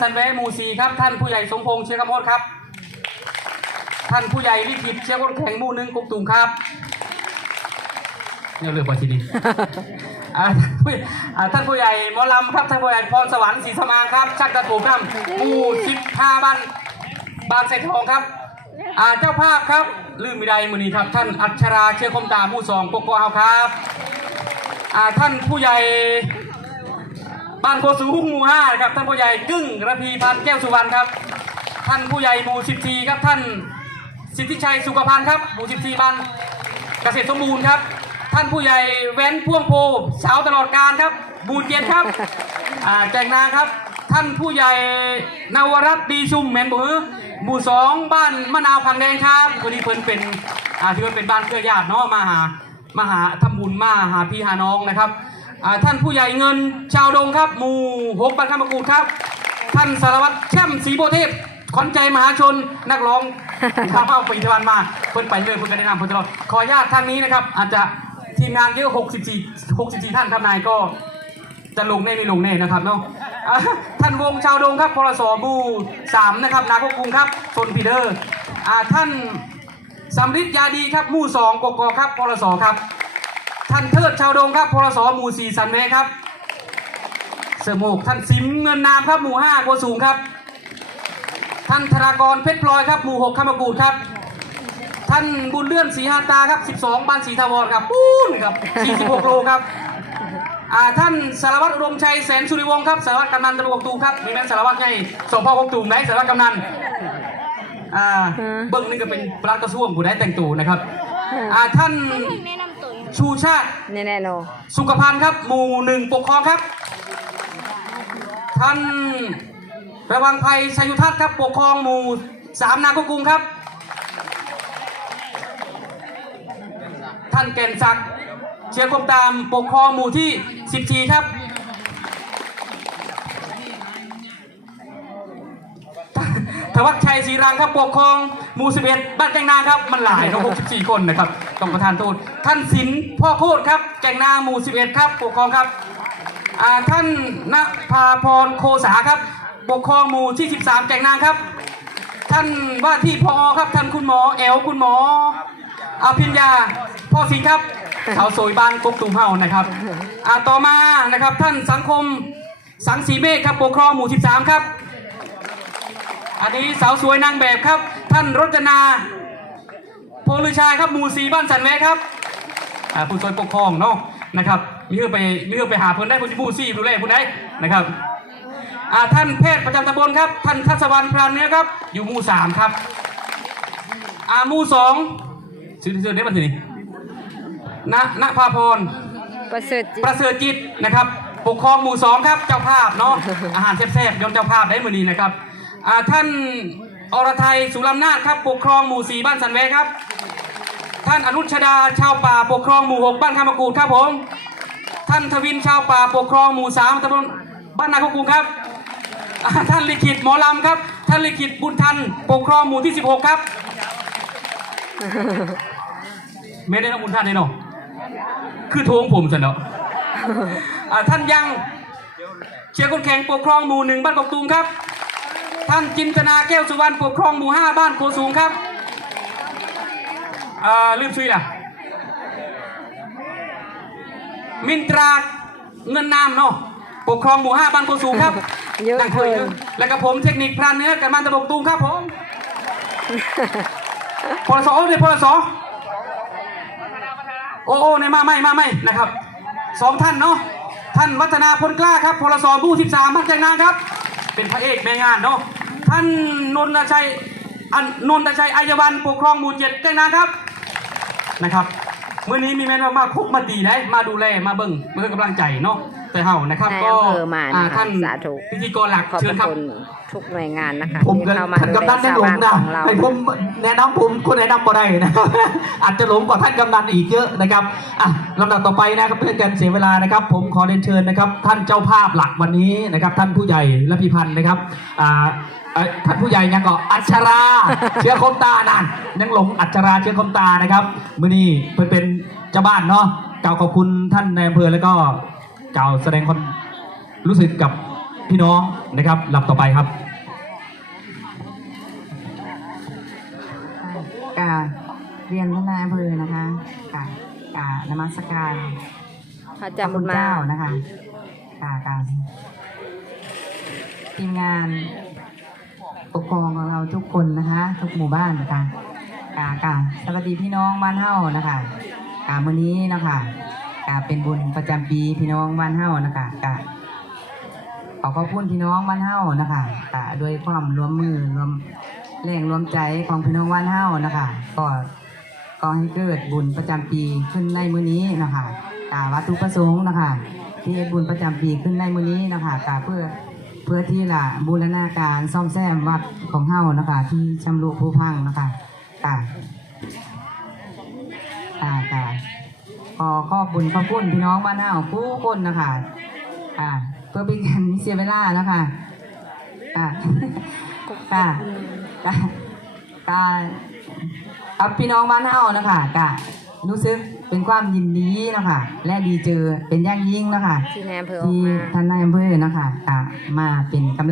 สันแวหมู่สี่ครับ ท่านผู้ใหญ่สมพงษ์เชียร์กมลครับ ท่านผู้ใหญ่ลิขิตเชียร์คนแข่งหมู่หนึ่งกุกตุ่มครับเนี่ยเลือกบอทีนี้อ่าท่านผู้อ่าท่านผู้ใหญ่หมอลำครับ ท่านผู้ใหญ่พรสวรรค์ศรีสมางครับ ชักกระถูกน้ำหมู่สิบห้าบ้านบางไทรทองครับอ่าเจ้าภาพครับ ลืมไม่ได้มือนี้ครับ ท่านอัชราเชื้อคมตาหมู่สองปกกเอาครับอ่าท่านผู้ใหญ่ บ้านโคสูงหมู่ห้าครับท่านผู้ใหญ่กึ้งระพีพันธ์แก้วสุวรรณครับ ท่านผู้ใหญ่หมู่สิบสี่ครับท่านสิทธิชัยสุขพันธ์ครับหมู่สิบสี่บ้านเกษตรสมบูรณ์ครับ ท่านผู้ใหญ่แว้นพ่วงโพสาวตลอดการครับ บูนเย็นครับแจงนาครับ ท่านผู้ใหญ่นวรัตน์ดีชุมแมนบือหมู่สองบ้านมะนาวพังแดงครับวันนี้เพิ่นเป็นอ่าถือว่าเป็นบ้านเครือญาติเนาะมาหามาหาทำบุญมาหาพี่หาน้องนะครับ ท่านผู้ใหญ่เงินชาวดงครับ หมู่หกบ้านข้ามกูดครับ ท่านสารวัตรแช่มศรีโบเทพขวัญใจมหาชนนักร้องข้าวเป้าปีทวันมาเพิ่นไปเลยเพิ่นก็แนะนำเพิ่นตลอดขออนุญาตทางนี้นะครับ อาจจะทีมงานเยอะ64 64 ท่านครับนายก็จะลงแน่ไม่ลงแน่นะครับเนาะอะท่านวงชาวดงครับพลสบูสามนะครับนาควบคุมครับชนพีเดอร์ท่านสำริดยาดีครับมู่สองกกกครับพลสครับ ท่านเทิดชาวดงครับพลสหมู่สี่สันเวครับเสอโมกท่านสิมเงินนามครับหมู่ห้าโกสูงครับ ท่านธนากรเพชรพลอยครับหมู่หกขามกูดครับ ท่านบุญเลื่อนศรีหาตาครับ12บ้านศรีทาวรครับปูนครับ46โลครับอ่าท่านสารวัตรอุดมชัยแสนสุริวงศ์ครับสารวัตรกำนันตำรวจตูมครับมีแม่นสารวัตรไงสพกกตูมได้สารวัตรกำนันอ่าเบิ้งนี่ก็เป็นปลัดกระทรวงผู้ได้แต่งตัวนะครับอ่าท่านแนะนำตัว ชูชาติ แน่ๆโนสุขภัณฑ์ครับ หมู่หนึ่งปกครองครับ ท่านระวังภัยชัยยุทัศน์ครับ ปกครองหมู่สามนาคกรุงครับ ท่านแก่นศักดิ์เชียร์คมตามปกครองหมู่ที่ 14 ครับ วัชชัยศรีรังครับปกครองหมู่11บ้านแกงนางครับมันหลายเนอะ64 คนนะครับต้องประทานโทษท่านศิลพ่อโคตรครับแกงนางหมู่11 ครับปกครองครับท่านณภาพรโคสาครับปกครองหมู่ที่ 13 แกงนางครับ ท่านว่าที่พอครับท่านคุณหมอแอลคุณหมออภิญญาพ่อสิงครับชาวโซยบ้านกกตุมเฮานะครับต่อมานะครับท่านสังคมสังสีเมฆครับปกครองหมู่ 13 ครับ อันนี้สาวสวยนางแบบครับ ท่านรจนา โพลือชายครับหมู่สีบ้านสันแวครับอ่าผู้ช่วยปกครองเนาะนะครับมีเพื่อไปมีเพื่อไปหาเพื่อนได้ผู้ที่หมู่สี่ดูแลผู้ใดนะครับอ่าท่านแพทย์ประจำตำบลครับ ท่านทัศวรรณพรานเนื้อครับ อยู่หมู่สามครับอ่าหมู่สองซื้อซื้อได้มาสินี่ณณภาพรประเสริฐจิตประเสริฐจิตนะครับ ปกครองหมู่สองครับ เจ้าภาพเนาะอาหารแซ่บๆยอมเจ้าภาพได้มือนี้นะครับอ่า ท่านอรไทยสุรำนาจครับปกครองหมู่สี่บ้านสันแวครับ ท่านอนุชดาชาวป่าปกครองหมู่หกบ้านข้ามะกูดครับผม ท่านทวินชาวป่าปกครองหมู่สามตำบลบ้านนาคุกรุงครับ ท่านลิขิตหมอลำครับ ท่านลิขิตบุญทันปกครองหมู่ที่สิบหกครับไม่ได้นะบุญทันเลยเนาะคือทวงผมสันเนาะท่านยังเชียร์คนแข่งปกครองหมู่หนึ่งบ้านกกตูมครับ ท่านจินตนาแก้วสุวรรณปกครองหมู่ห้าบ้านโคสูงครับอ่าลืมซุยล่ะมินตราเงินนามเนาะปกครองหมู่ห้าบ้านโคสูงครับเยอะนั่งคุเกิยนแล้วก็ผมเทคนิคพรานเนื้อกันบ้านตะบกตูมครับผมพลสโอ้เนี่ยพลสโอ้โอ้เนี่ยมาไม่มาไม่นะครับสองท่านเนาะท่านวัฒนาพลกล้าครับพลสบูสิบสามบ้านแจงนางครับ เป็นพระเอกแม่งานเนาะท่านนนทชัยอันนนทชัยอายวันปกครองหมู่เจ็ดแจงนาครับนะครับเมื่อนี้มีแม่นว่ามาคุกมาดีได้มาดูแลมาเบิ่งเพื่อกำลังใจเนาะ แต่เฮานะครับในก็อำเภอมาอ่านะคะท่านสาธุ พิธีกรหลักขอบเชิญพครัระบคุณทุกหน่วยงานนะคะผมที่ก็เข้ามาท่านดูกำแลนันได้ชาวหลบ้างนนะของเรา ให้ผมแนะนำผมคนแนะนำบ่ได้นะครับ อาจจะหลงกว่าท่านกำนันอีกเยอะนะครับอะลำดับต่อไปนะครับเพื่อการเสียเวลานะครับ ผมขอเรียนเชิญนะครับ ท่านเจ้าภาพหลักวันนี้นะครับ ท่านผู้ใหญ่และพิพันธ์นะครับอ่าเอ่อท่านผู้ใหญ่ยังก็อัชรา เชื้อคมตานั่นยังหลงอัชราเชื้อคมตานะครับ มื้อนี้เพิ่นเป็นเจ้าบ้านเนาะกล่าวขอบคุณท่านในอำเภอแล้วก็ กล่าวแสดงความรู้สึกกับพี่น้องนะครับลำต่อไปครับกาเรียนท่านนายอำเภอนะคะกากานมัสการพระอาจารย์บุญมาเจ้านะคะกากาทีมงานปกครองของเราทุกคนนะคะ ทุกหมู่บ้านนะคะกากาสวัสดีพี่น้องบ้านเฮ้านะคะกามื้อนี้นะคะ กาเป็นบุญประจำปีพี่น้องบ้านเฮ้านะคะกาขอขอบคุณพี่น้องบ้านเฮ้านะคะกาด้วยความร่วมมือรวมแรงรวมใจของพี่น้องบ้านเฮ้านะคะก็ก็ให้เกิดบุญประจำปีขึ้นในมื้อนี้นะคะกาวัตถุประสงค์นะคะที่เฮ็ดบุญประจำปีขึ้นในมื้อนี้นะคะกาเพื่อเพื่อที่ละบูรณาการซ่อมแซมวัดของเฮานะคะที่ชำรุผุพังนะคะกากากา ขอขอบบุญขอบคุณพี่น้องบ้านเฮาผู้คนนะคะอ่าเพื่อเป็นการเสียเวลานะคะอ่าค่ะค่ะค่ะครับพี่น้องบ้านเฮานะคะกะรู้สึกเป็นความยินดีเนาะคะและดีเจอเป็นอย่างยิ่งเนาะคะที่นายอำเภอออกที่มา ท่านนายอำเภอนะคะกะมาเป็นกำลัง